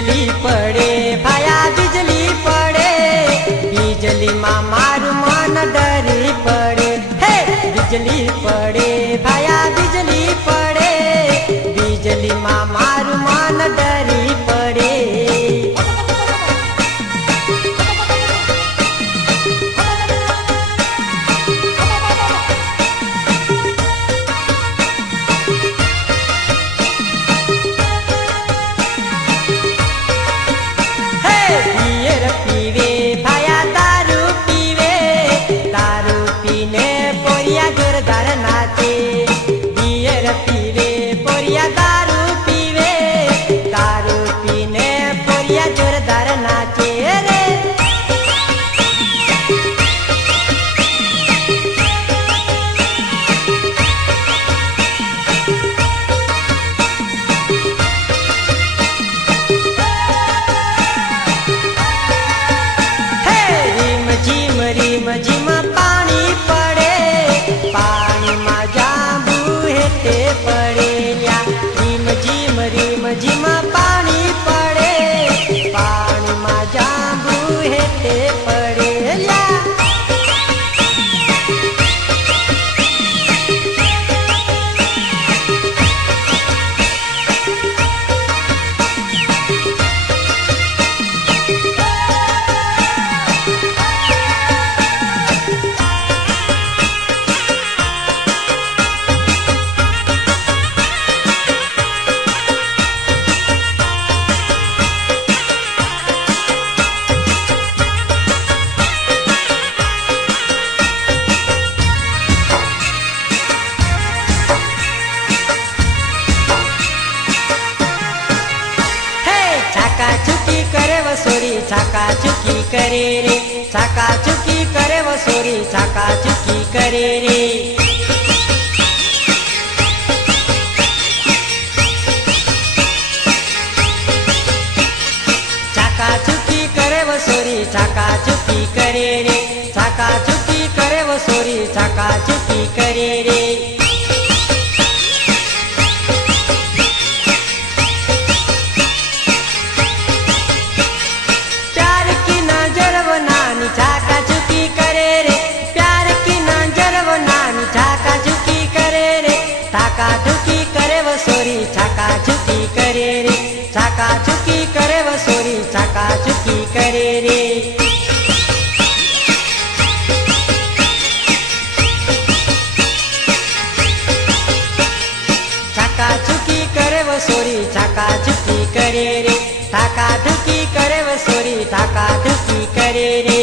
बिजली पड़े भाया बिजली पड़े, बिजली माँ मारू मन डरी पड़े। हे बिजली पड़े भाया बिजली पड़े, बिजली माँ मारू मन डरी पड़े। बियर पीवे भाया दारू पीवे, दारू पीने पोरिया जोरदार नाचे। बियर पीवे पोरिया दारू पीवे, दारू पीने पोरिया जोरदार नाचे रे। रिम झिम पानी पड़े, पानी में जांबू हेते पड़े ल्या। रिम झिम पानी पड़े, पानी में जांबू हेते पड़े ल्या। छाका-छुकी करे वसोरी छाका-छुकी करे रे, छाका-छुकी करे वसोरी छाका-छुकी करे रे। छाका-छुकी करे वसोरी छाका-छुकी करे रे, छाका-छुकी करे वसोरी छाका-छुकी करे रे। छाका-छुकी करे रे, प्यार की नजर वो नानी छाका-छुकी करे रे, छाका-छुकी करे वसोरी छाका-छुकी करे रे, छाका-छुकी करे वसोरी छाका-छुकी करे रे। छाका-छुकी करे वसोरी छाका-छुकी करे रे, छाका-छुकी करे वसोरी छाका-छुकी करे रे।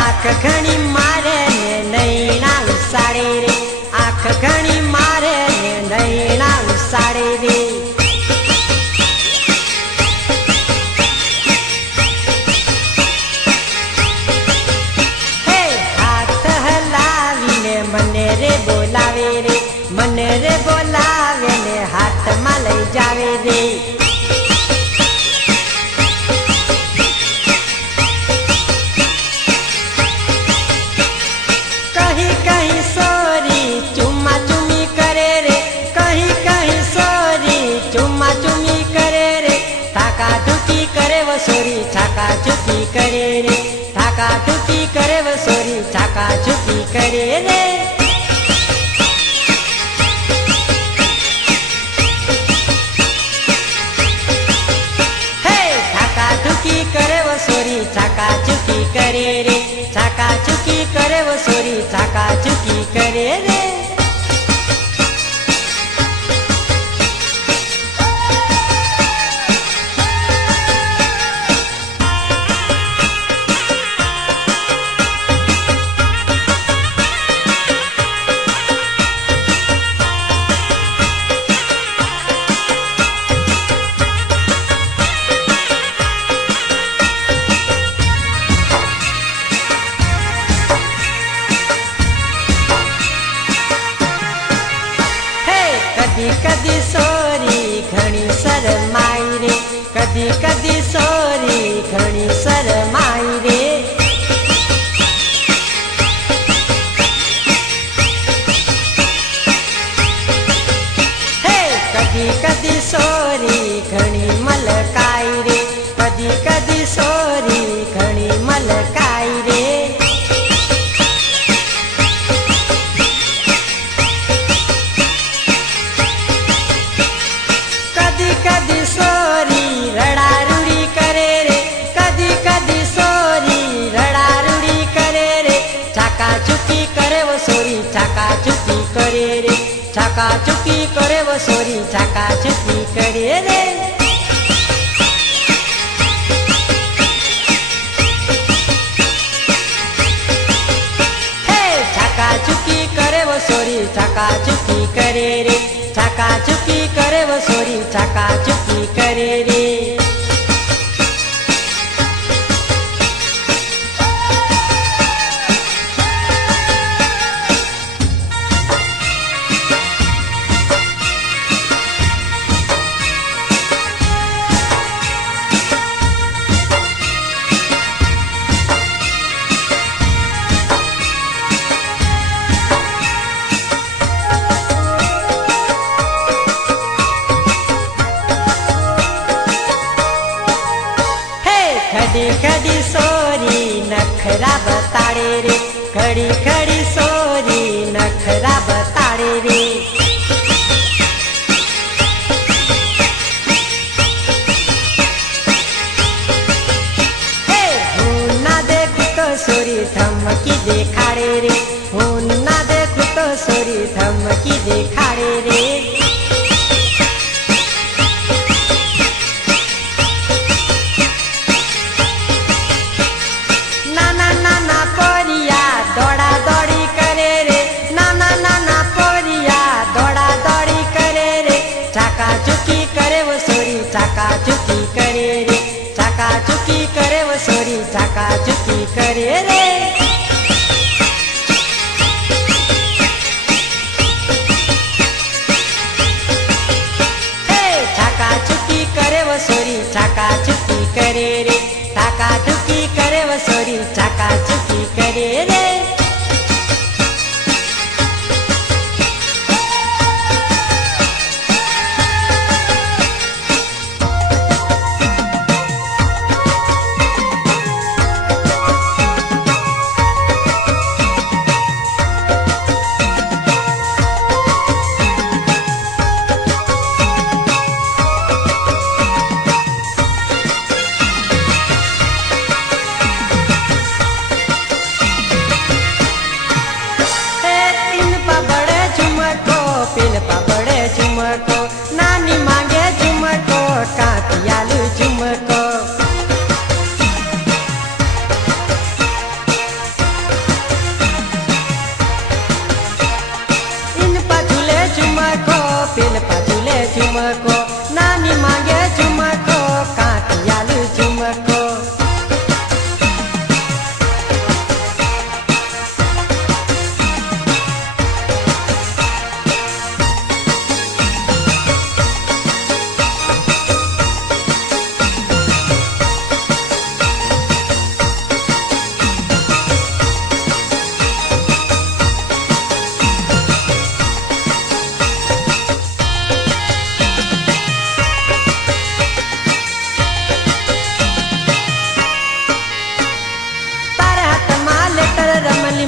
आँख घणी मारे ने नैना उसाड़े रे, आँख घणी मारे ने नैना उसाड़े रे। हे हाथ हलावीने मने रे बोलावे रे, मने रे बोलावे ने हाथ में लई जावे रे। वसोरी छाका-छुकी करे रे, छाका-छुकी करे वसोरी छाका-छुकी करे रे। हे छाका-छुकी करे वसोरी छाका-छुकी करे रे, छाका-छुकी करे वसोरी छाका-छुकी करे रे। छलकाई रे। कदी कदी सोरी रडारुडी करे रे, कदी कदी सोरी रडारुडी करे रे, चाकाचुकी करे वो सोरी चाकाचुकी करे रे, चाकाचुकी करे वो सोरी चाकाचुकी करे रे। हे चाकाचुकी करे वो सोरी चाकाचुकी करे रे, चाकाचुकी करे वो सोरी चाकाचुकी करे रे। खड़ी खड़ी सोरी नखरा बताड़े रे, खड़ी खड़ी सोरी नखरा बताड़े रे। हूँ ना देखू तो सोरी धमकी देखाड़े रे, हूँ ना देखू तो सोरी धमकी देखाड़े रे। चाकाचुकी करे वो सोरी चाकाचुकी करे रे, चाकाचुकी करे वो सोरी चाकाचुकी करे रे। हे चाकाचुकी करे वो सोरी चाकाचुकी करे रे, चाकाचुकी करे वो सोरी चाकाचुकी करे रे। पिल बड़े झुमको नानी मांगे झुमको कातियालू झुमको। इन पझुले झुमको पिल पझुले झुमको नानी मांगे झुमको कातियालू झुमको।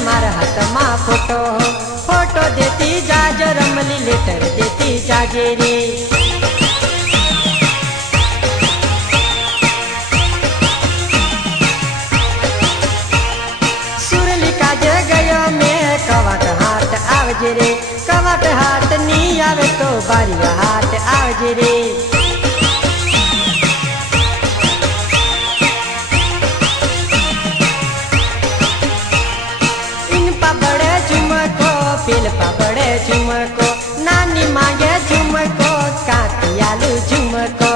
मार हाथ मा फोटो फोटो देती जाज रमली लेटर देती जाजे रे। सुरली काजे गयो में कवाट हाथ आवजे रे, कवाट हाथ नी आवे तो बारिया हाथ आवजे रे। पिल बड़े झुमको नानी मांगे झुमको कातियालू झुमको।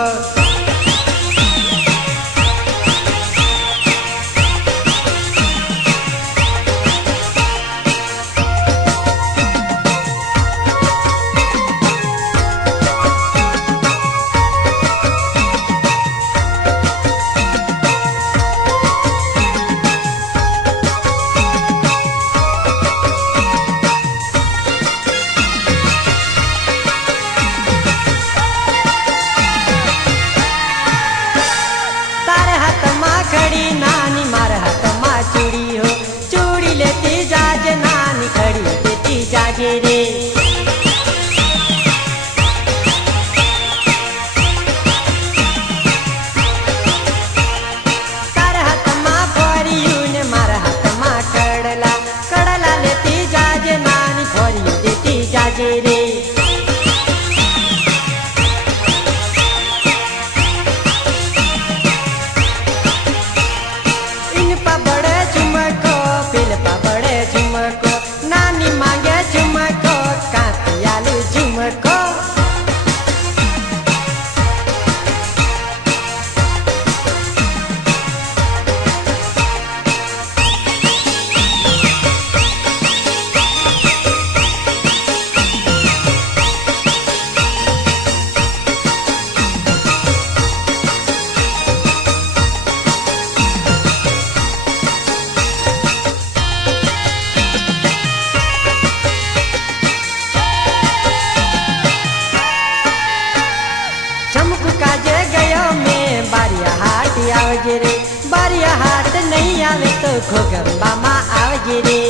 ઘોગંબામાં આવજે રે.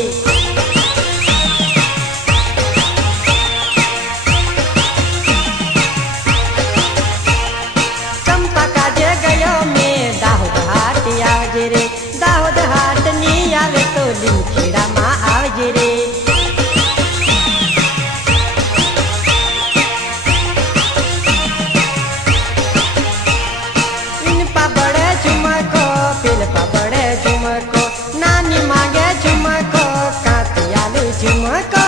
ચંપા કાજે ગયો મેં દાહોદ હાટ આવજે રે. દાહોદ હાટ ની આવે તો લીમખેડામાં આવજે રે. नानी मांगे झुमको कातियालू झुमको.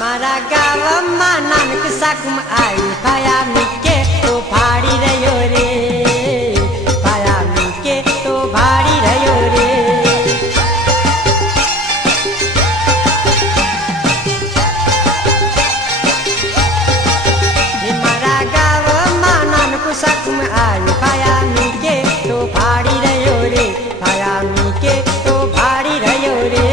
मारा गावમાં નાનક સાકુમ આવી ભાયા મીકે તો ભાડી રહ્યો રે. ભાયા મીકે તો ભાડી રહ્યો રે. મારા ગાવમાં નાનક સાકુમ આવી ભાયા મીકે તો ભાડી રહ્યો રે. ભાયા મીકે તો ભાડી રહ્યો રે.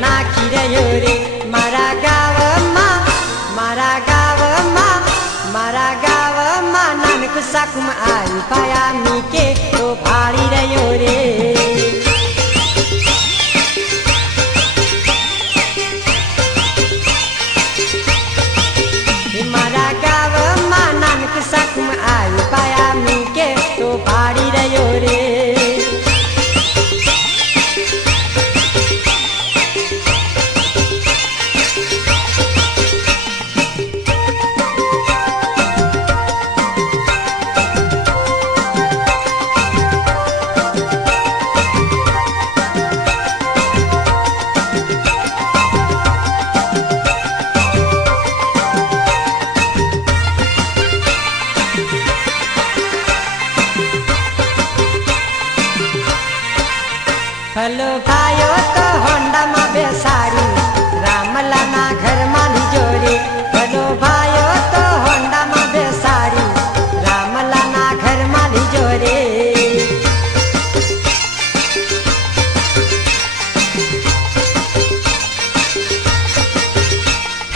નાખી રહ્યો રે. મારા ગાવમાં નાનક સાકુમ આવી ભાયા મીકે તો ભાડી રહ્યો રે. મારા ગાવમાં નાનક સાકુમ આવી ભાયા મીકે તો ભાડી રહ્યો રે. ભલો ભાયો તો હોન્ડામાં બેસાડી રામલાના ઘરમાં લીજો રે. ભલો ભાયો તો હોન્ડામાં બેસાડી રામલાના ઘરમાં લીજો રે.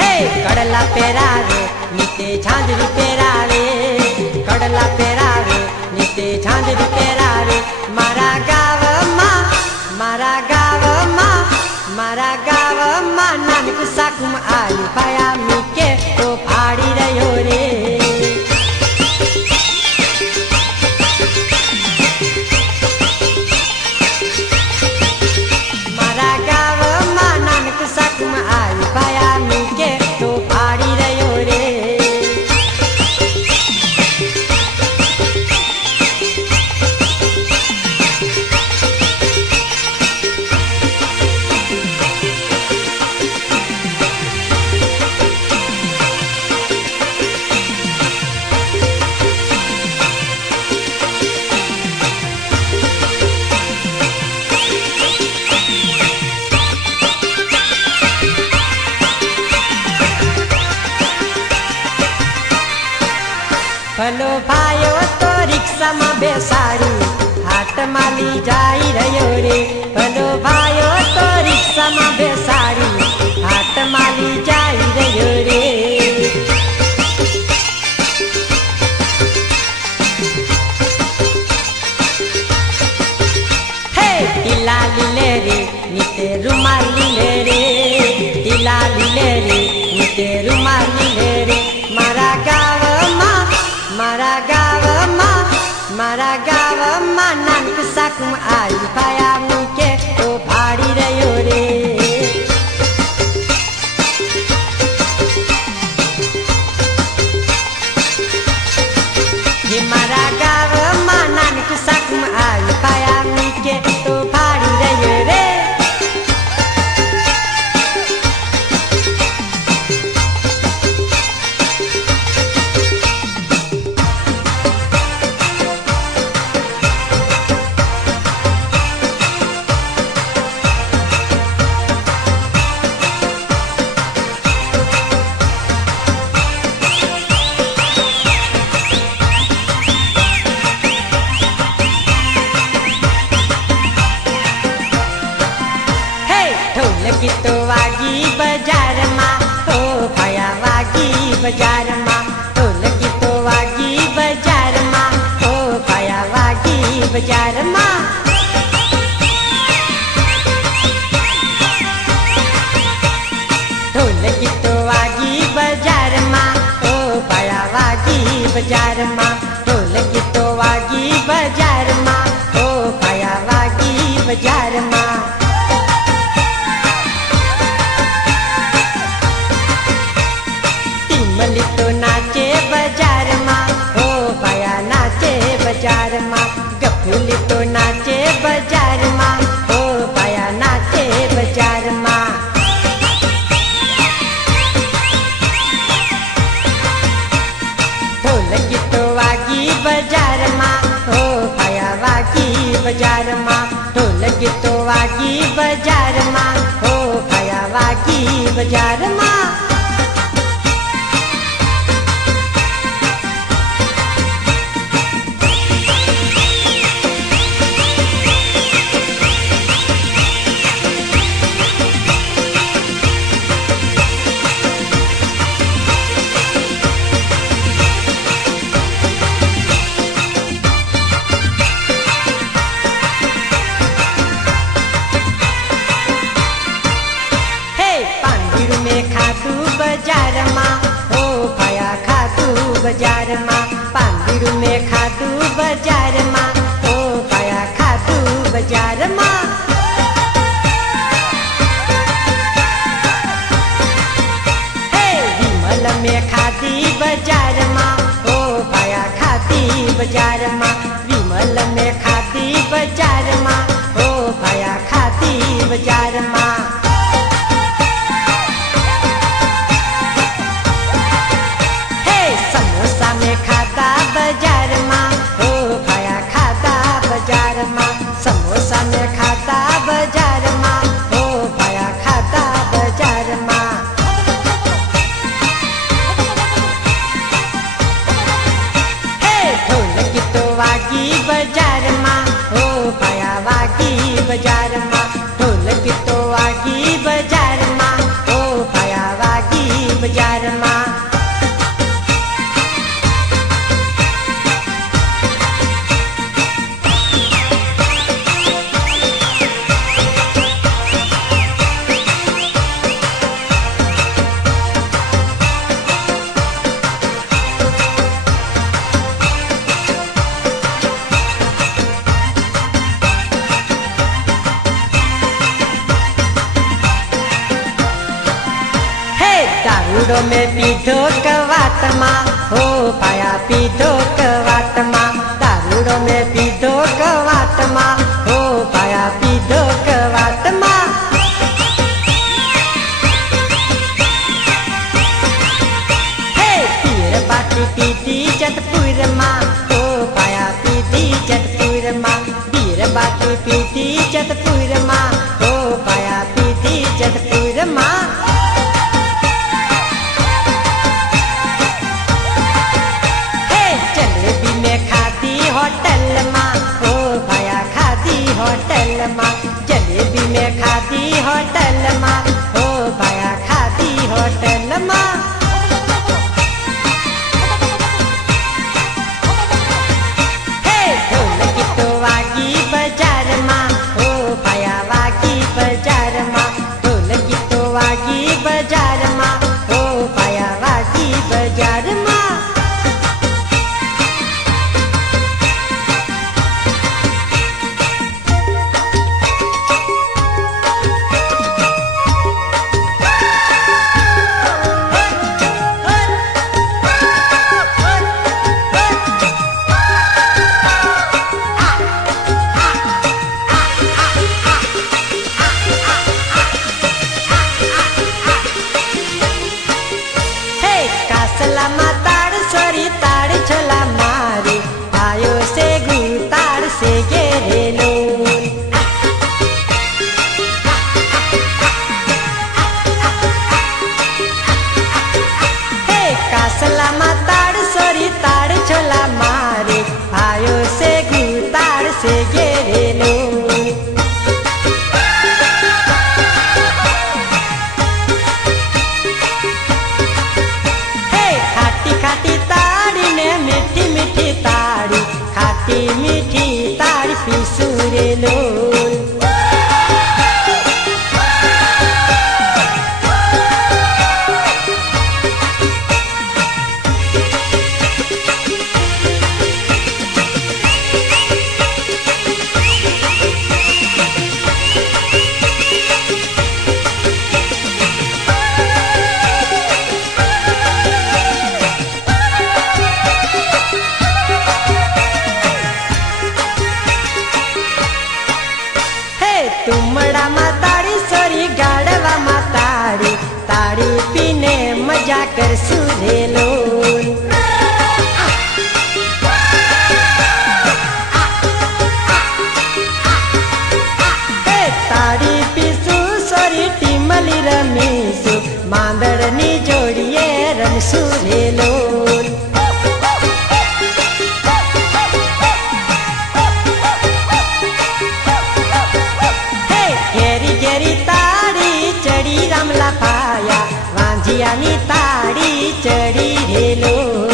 હે કડલા પહેરાવે નીતે ઝાંઝરી પહેરાવે. કડલા પહેરાવે નીતે ઝાંઝરી પહેરાવે. મારા ગાવમાં નાનક સાકુમ આવી ભાયા મીકે તો ભાડી રહ્યો રે. મારા ગાવમાં નાનક સાકુમ આવી ભાયા મીકે તો ભાડી રહ્યો રે. ભલો ભાયો તો રિક્ષામાં બેસાડી હાટમાં લઈ જાય રહ્યો રે. ભલો ભાયો તો રિક્ષામાં બેસાડી હાટમાં લઈ જાય રહ્યો રે. હે ટીલા લીલે રે નીતે રૂમાલ લીલે રે. ટીલા લીલે રે નીતે રૂમાલ લીલે રે. મારા ગાવમાં નાનક સાકુમ આવી ભાયા મીકે તો ભાડી રહ્યો રે. જે મારા બજાવમાં નાનકું શાકમાં આવી પાયા મીકે તો ફાડી રહ્યો રે. ગીતો વાગી બજારમાં ઓ ભાયા વાગી બજારમાં ઢોલ ગીતો વાગી બજારમાં ઓ ભાયા વાગી બજારમાં. ઢોલ ગીતો વાગી બજારમાં ઓ ભાયા વાગી બજારમાં ઢોલ ગીતો વાગી બજારમાં ઓ ભાયા વાગી બજારમાં. તો નાચે બજારમાં હો ભાયા નાચે બજારમાં ગફુલી તો નાચે બજારમાં હો ભાયા નાચે બજારમાં. ઢોલ ગીતો વાગી બજારમાં હો ભાયા વાગી બજારમાં ઢોલ ગીતો વાગી બજારમાં હો ભાયા વાગી બજારમાં. બજારમાં હો ભાયા ખાધું બજારમાં પાંદીરું મેં ખાધું બજારમાં હો ભાયા ખાધું બજારમાં. હે વિમલ મેં ખાધી બજારમાં હો ભાયા ખાધી બજારમાં વિમલ મેં ખાધી બજારમાં હો ભાયા ખાધી બજારમાં. બજારમાં હો ભાયા ખાતા બજારમાં સમોસા ને ખાતા બજારમાં હો ભાયા ખાતા બજારમાં. હે ઢોલ ગીતો વાગી બજારમાં હો ભાયા વાગી બજારમાં ઢોલ ગીતો વાગી બજારમાં હો ભાયા વાગી બજારમાં. દારૂડો મેં પીધો કવાતમાં હો ભાયા પીધો કવાતમાં દારૂડો મેં પીધો કવાતમાં હો ભાયા પીધો કવાતમાં. હે પીર બાટી પીધી જતપુરમાં હો ભાયા પીધી જતપુરમાં પીર બાટી પીધી જતપુરમાં હો ભાયા પીધી જતપુરમાં. હોટલમાં હો ભાયા ખાધી હોટલમાં જલેબી મેં ખાધી હોટલમાં હો ભાયા ખાધી હોટલમાં. હે ઢોલ ગીતો વાગી બજારમાં હો ભાયા વાગી બજારમાં ઢોલ ગીતો વાગી બજારમાં હો ભાયા વાગી બજારમાં. रे लोल। तुमड़ा माताड़ी सोरी गाड़वा माताड़ी ताड़ी पीने मजा कर सुरे लोल। ताड़ी पीसू सोरी टीमली रमीसू मांदड़नी जोड़िए रमसू रे लोल। रामला पाया वांझियानी ताड़ी चढ़ी रे लोल।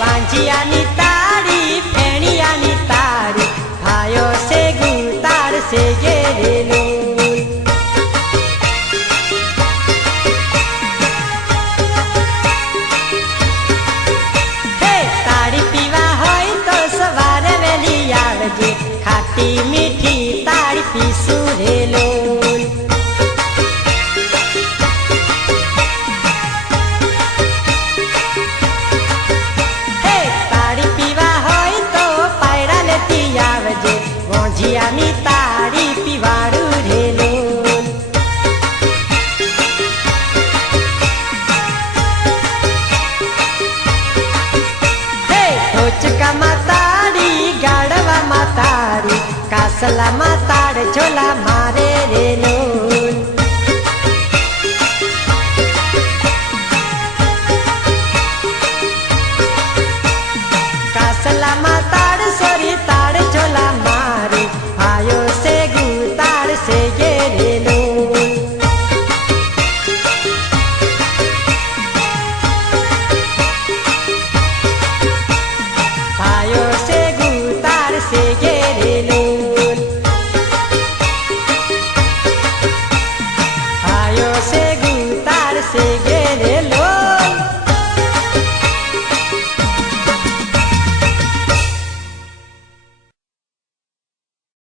वांझियानी ताड़ी फेणियानी ताड़ी भायो से गुतार से गेरे लोल। ताड़ी पीवा होय तो सवारे वेली आवजे खाटी मीठी ताड़ी पीसू रे लोल। वांझियानी ताड़ी पीवाड़ू रे लोल। ठोचका माताड़ी गाड़वा माताड़ी कासला माताड़ झोला मारे रे लोल। कासला माताड़ सोरी ताड़ झोला मारे आयो से गुतार से गेरे लोल। आयो से गुतार से गे